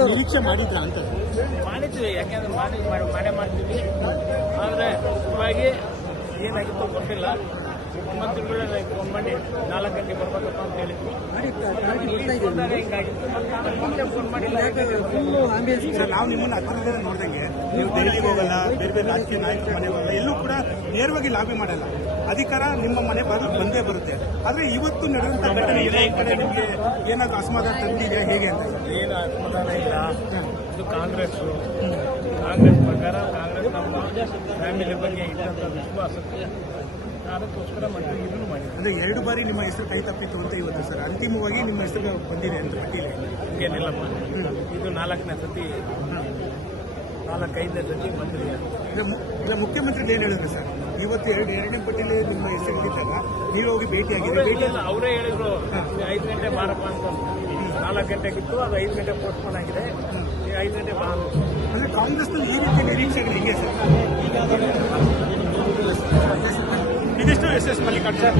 ನಿರೀಕ್ಷೆ ಮಾಡಿದ್ರ ಅಂತ ಮಾಡಿದ್ವಿ, ಯಾಕೆಂದ್ರೆ ಮಾಡೇ ಮಾಡ್ತೀವಿ. ಆದರೆ ಮುಖ್ಯವಾಗಿ ಏನಾಗಿತ್ತು ಗೊತ್ತಿಲ್ಲ. ಮುಖ್ಯಮಂತ್ರಿಗಳೇ ಫೋನ್ ಮಾಡಿ 4 ಗಂಟೆ ಬರ್ಬೇಕಪ್ಪ ಅಂತ ಹೇಳಿದ್ರು. ಹಿಂಗಾಗಿತ್ತು. ಮುಂದೆ ಫೋನ್ ಮಾಡಿಲ್ಲ. ಸರ್, ನಾವು ನಿಮ್ಮನ್ನ ಹತ್ತಿರದಿಂದ ನೋಡ್ದಂಗೆ ನೀವು ದೆಹಲಿಗೆ ಹೋಗಲ್ಲ, ಬೇರೆ ಬೇರೆ ರಾಜಕೀಯ ನಾಯಕರ ಮನೆ ಹೋಗಲ್ಲ, ಎಲ್ಲೂ ಕೂಡ ನೇರವಾಗಿ ಲಾಬಿ ಮಾಡಲ್ಲ. ಅಧಿಕಾರ ನಿಮ್ಮ ಮನೆ ಬಂದೇ ಬರುತ್ತೆ. ಆದ್ರೆ ಇವತ್ತು ನಡೆದಂತ ಘಟನೆ ನಿಮಗೆ ಏನಾದ್ರು ಅಸಮಾಧಾನ ತಂದಿದೆಯಾ ಹೇಗೆ ಅಂತ? ಏನು ಅಸಮಾಧಾನ ಇಲ್ಲ. ಇದು ಕಾಂಗ್ರೆಸ್ ಪ್ರಕಾರ ಕಾಂಗ್ರೆಸ್ ನಮ್ಮ ಫ್ಯಾಮಿಲಿ ಬಗ್ಗೆ ಇಟ್ಟಂತ ವಿಶ್ವಾಸಕ್ಕೆ ಅದಕ್ಕೋಸ್ಕರ ಮತ್ತೆ ಇದನ್ನು ಮಾಡಿದೆ. ಅಂದ್ರೆ 2 ಬಾರಿ ನಿಮ್ಮ ಹೆಸರು ಕೈ ತಪ್ಪಿತ್ತು ಅಂತ ಇವತ್ತು ಸರ್ ಅಂತಿಮವಾಗಿ ನಿಮ್ಮ ಹೆಸರು ಬಂದಿದೆ ಅಂತ ಪಟ್ಟಿಲಿ ಏನಿಲ್ಲಮ್ಮ. ಇದು 4ನೇ ಸತಿ 4-5ನೇ ಸತಿ ಮಂತ್ರಿ. ಈಗ ಮುಖ್ಯಮಂತ್ರಿ ಏನ್ ಹೇಳಿದ್ರು ಸರ್? ಇವತ್ತು 2ನೇ ಪಟ್ಟಿಲಿ ನಿಮ್ಮ ಹೆಸರು ಇದ್ದಾಗ ನೀವು ಹೋಗಿ ಭೇಟಿಯಾಗಿದೆ? ಅವರೇ ಹೇಳಿದ್ರು 5 ಗಂಟೆ ಬಾರಪ್ಪ ಅಂತ. 4 ಗಂಟೆಗಿತ್ತು, ಅದು 5 ಗಂಟೆ ಪೋಸ್ಟ್ಪೋನ್ ಆಗಿದೆ. 5 ಗಂಟೆ ಬಾರ. ಅಂದ್ರೆ ಕಾಂಗ್ರೆಸ್ನಲ್ಲಿ ಈ ರೀತಿಯ ನಿರೀಕ್ಷೆಗಳು ಹೇಗೆ ಸರ್? ಇದಿಷ್ಟು ಎಸ್ ಮಲ್ಲಿಕಾರ್ಜುನ್ ಸರ್.